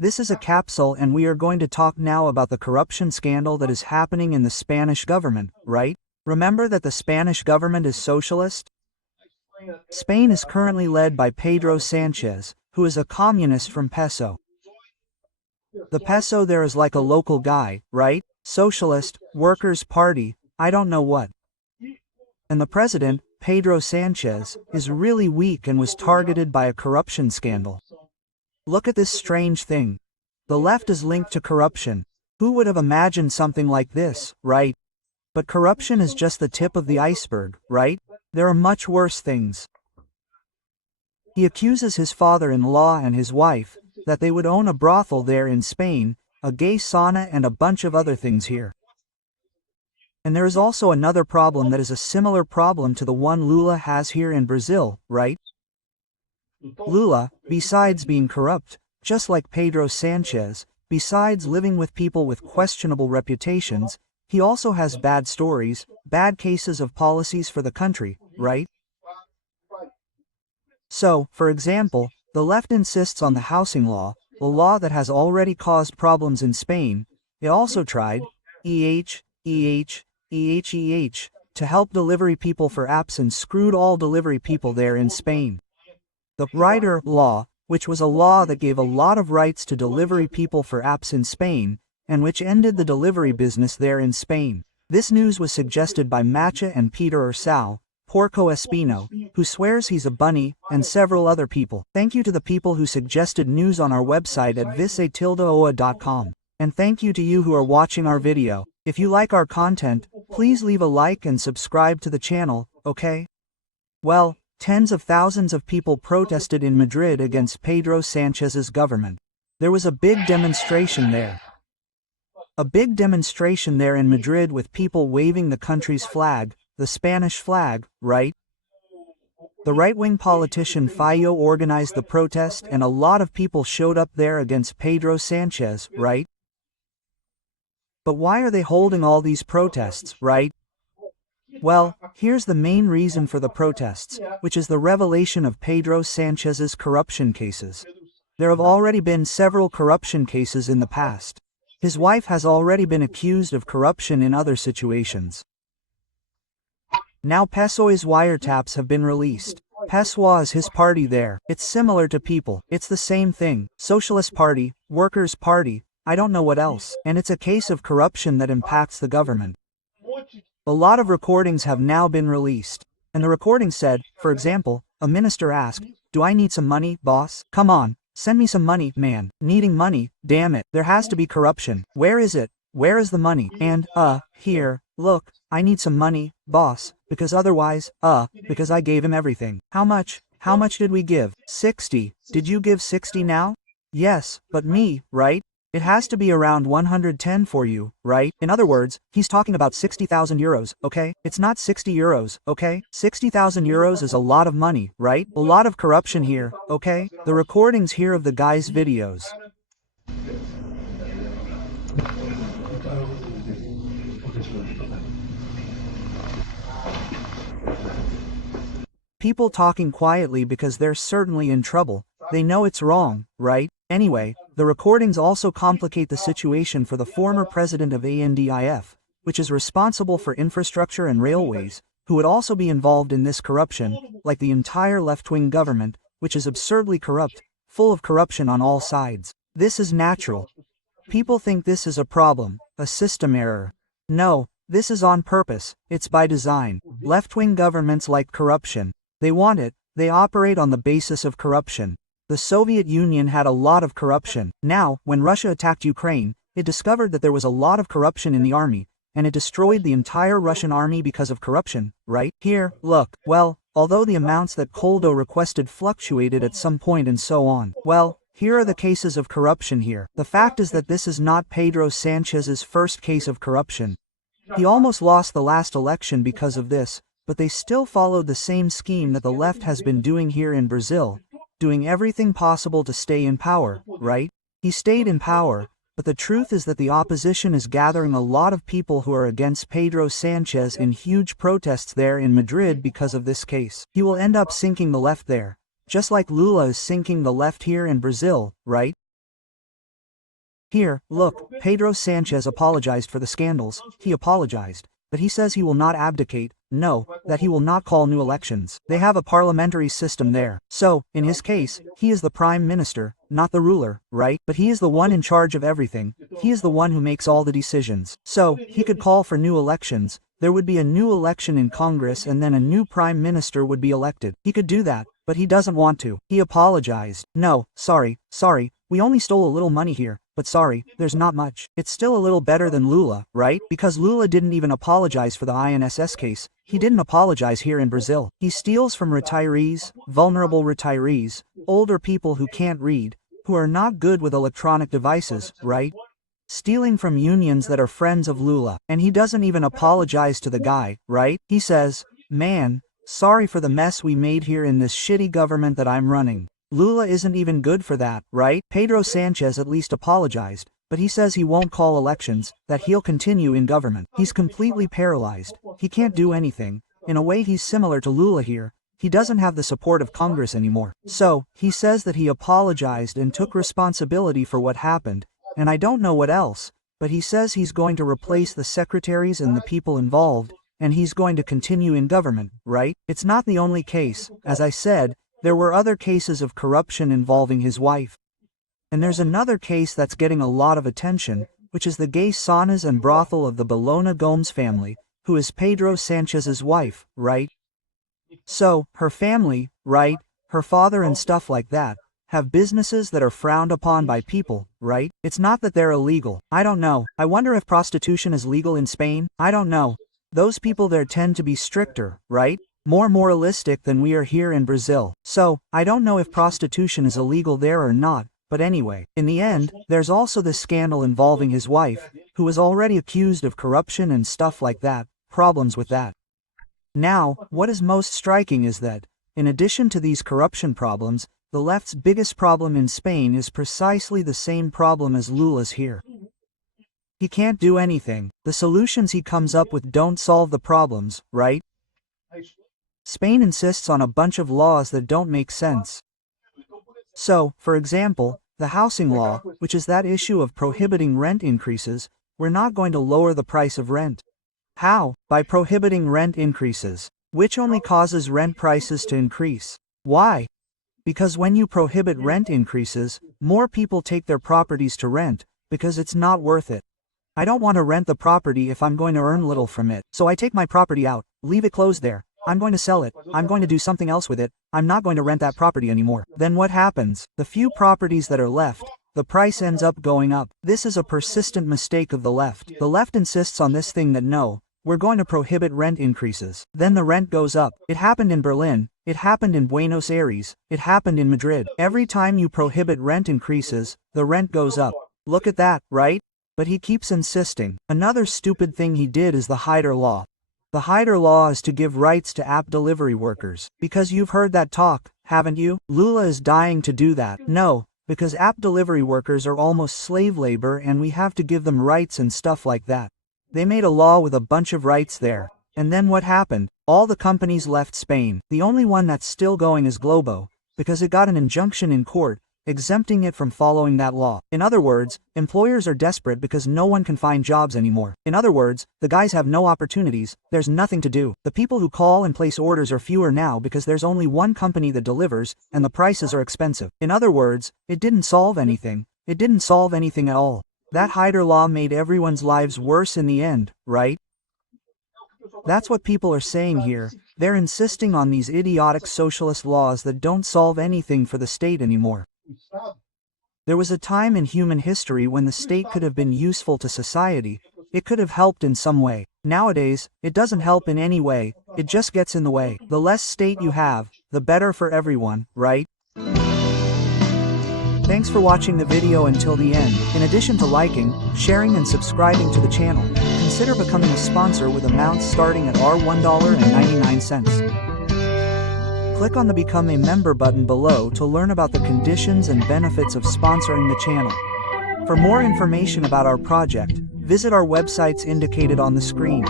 This is a capsule and we are going to talk now about the corruption scandal that is happening in the Spanish government, right? Remember that the Spanish government is socialist? Spain is currently led by Pedro Sanchez, who is a communist from PSOE. The PSOE there is like a local guy, right? Socialist, Workers' Party, I don't know what. And the president, Pedro Sanchez, is really weak and was targeted by a corruption scandal. Look at this strange thing. The left is linked to corruption. Who would have imagined something like this, right? But corruption is just the tip of the iceberg, right? There are much worse things. He accuses his father-in-law and his wife that they would own a brothel there in Spain, a gay sauna and a bunch of other things here. And there is also another problem that is a similar problem to the one Lula has here in Brazil, right? Lula, besides being corrupt, just like Pedro Sanchez, besides living with people with questionable reputations, he also has bad stories, bad cases of policies for the country, right? So, for example, the left insists on the housing law, a law that has already caused problems in Spain. It also tried, to help delivery people for apps and screwed all delivery people there in Spain. The Rider Law, which was a law that gave a lot of rights to delivery people for apps in Spain, and which ended the delivery business there in Spain. This news was suggested by Macha and Peter Ursao, Porco Espino, who swears he's a bunny, and several other people. Thank you to the people who suggested news on our website at visatildaoa.com. And thank you to you who are watching our video. If you like our content, please leave a like and subscribe to the channel, okay? Well, tens of thousands of people protested in Madrid against Pedro Sanchez's government. There was a big demonstration there. A big demonstration there in Madrid with people waving the country's flag, the Spanish flag, right? The right-wing politician Fayó organized the protest and a lot of people showed up there against Pedro Sanchez, right? But why are they holding all these protests, right? Well, here's the main reason for the protests, which is the revelation of Pedro Sanchez's corruption cases. There have already been several corruption cases in the past. His wife has already been accused of corruption in other situations. Now PSOE's wiretaps have been released. PSOE is his party there. It's similar to People. It's the same thing. Socialist Party, Workers' Party, I don't know what else. And it's a case of corruption that impacts the government. A lot of recordings have now been released. And the recording said, for example, a minister asked, "Do I need some money, boss? Come on. Send me some money, man. Needing money, damn it. There has to be corruption. Where is it? Where is the money? And, here, look, I need some money, boss, because otherwise, because I gave him everything. How much? How much did we give? 60. Did you give 60 now? Yes, but me, right? It has to be around 110 for you, right? In other words, he's talking about 60,000 euros, okay? It's not 60 euros, okay? 60,000 euros is a lot of money, right? A lot of corruption here, okay? The recordings here of the guy's videos. People talking quietly because they're certainly in trouble. They know it's wrong, right? Anyway, the recordings also complicate the situation for the former president of ANDIF, which is responsible for infrastructure and railways, who would also be involved in this corruption, like the entire left-wing government, which is absurdly corrupt, full of corruption on all sides. This is natural. People think this is a problem, a system error. No, this is on purpose, it's by design. Left-wing governments like corruption. They want it, they operate on the basis of corruption. The Soviet Union had a lot of corruption. Now, when Russia attacked Ukraine, it discovered that there was a lot of corruption in the army, and it destroyed the entire Russian army because of corruption, right? Here, look, well, although the amounts that Koldo requested fluctuated at some point and so on. Well, here are the cases of corruption here. The fact is that this is not Pedro Sanchez's first case of corruption. He almost lost the last election because of this, but they still followed the same scheme that the left has been doing here in Brazil, doing everything possible to stay in power, right? He stayed in power, but the truth is that the opposition is gathering a lot of people who are against Pedro Sanchez in huge protests there in Madrid because of this case. He will end up sinking the left there, just like Lula is sinking the left here in Brazil, right? Here, look, Pedro Sanchez apologized for the scandals, he apologized. But he says he will not abdicate, no, that he will not call new elections. They have a parliamentary system there. So, in his case, he is the prime minister, not the ruler, right? But he is the one in charge of everything. He is the one who makes all the decisions. So, he could call for new elections. There would be a new election in Congress and then a new prime minister would be elected. He could do that, but he doesn't want to. He apologized. No, sorry, we only stole a little money here. But sorry, there's not much. It's still a little better than Lula, right? Because Lula didn't even apologize for the INSS case. He didn't apologize here in Brazil. He steals from retirees, vulnerable retirees, older people who can't read, who are not good with electronic devices, right? Stealing from unions that are friends of Lula. And he doesn't even apologize to the guy, right? He says, man, sorry for the mess we made here in this shitty government that I'm running. Lula isn't even good for that, right? Pedro Sanchez at least apologized, but he says he won't call elections, that he'll continue in government. He's completely paralyzed. He can't do anything. In a way he's similar to Lula here. He doesn't have the support of Congress anymore. So, he says that he apologized and took responsibility for what happened, and I don't know what else, but he says he's going to replace the secretaries and the people involved, and he's going to continue in government, right? It's not the only case. As I said, there were other cases of corruption involving his wife. And there's another case that's getting a lot of attention, which is the gay saunas and brothel of the Bologna Gomes family, who is Pedro Sanchez's wife, right? So, her family, right, her father and stuff like that, have businesses that are frowned upon by people, right? It's not that they're illegal. I don't know. I wonder if prostitution is legal in Spain? I don't know. Those people there tend to be stricter, right? More moralistic than we are here in Brazil. So, I don't know if prostitution is illegal there or not, but anyway, in the end, there's also this scandal involving his wife, who is already accused of corruption and stuff like that, problems with that. Now, what is most striking is that, in addition to these corruption problems, the left's biggest problem in Spain is precisely the same problem as Lula's here. He can't do anything. The solutions he comes up with don't solve the problems, right? Spain insists on a bunch of laws that don't make sense. So, for example, the housing law, which is that issue of prohibiting rent increases, we're not going to lower the price of rent. How? By prohibiting rent increases, which only causes rent prices to increase. Why? Because when you prohibit rent increases, more people take their properties to rent, because it's not worth it. I don't want to rent the property if I'm going to earn little from it. So I take my property out, leave it closed there. I'm going to sell it, I'm going to do something else with it, I'm not going to rent that property anymore. Then what happens? The few properties that are left, the price ends up going up. This is a persistent mistake of the left. The left insists on this thing that no, we're going to prohibit rent increases. Then the rent goes up. It happened in Berlin, it happened in Buenos Aires, it happened in Madrid. Every time you prohibit rent increases, the rent goes up. Look at that, right? But he keeps insisting. Another stupid thing he did is the Hyder Law. The Hyder Law is to give rights to app delivery workers. Because you've heard that talk, haven't you? Lula is dying to do that. No, because app delivery workers are almost slave labor and we have to give them rights and stuff like that. They made a law with a bunch of rights there. And then what happened? All the companies left Spain. The only one that's still going is Globo, because it got an injunction in court, exempting it from following that law. In other words, employers are desperate because no one can find jobs anymore. In other words, the guys have no opportunities, there's nothing to do. The people who call and place orders are fewer now because there's only one company that delivers, and the prices are expensive. In other words, it didn't solve anything. It didn't solve anything at all. That Hyder Law made everyone's lives worse in the end, right? That's what people are saying here. They're insisting on these idiotic socialist laws that don't solve anything for the state anymore. There was a time in human history when the state could have been useful to society. It could have helped in some way. Nowadays, it doesn't help in any way, it just gets in the way. The less state you have, the better for everyone, right? Thanks for watching the video until the end. In addition to liking, sharing and subscribing to the channel, consider becoming a sponsor with amounts starting at $1.99. Click on the Become a Member button below to learn about the conditions and benefits of sponsoring the channel. For more information about our project, visit our websites indicated on the screen.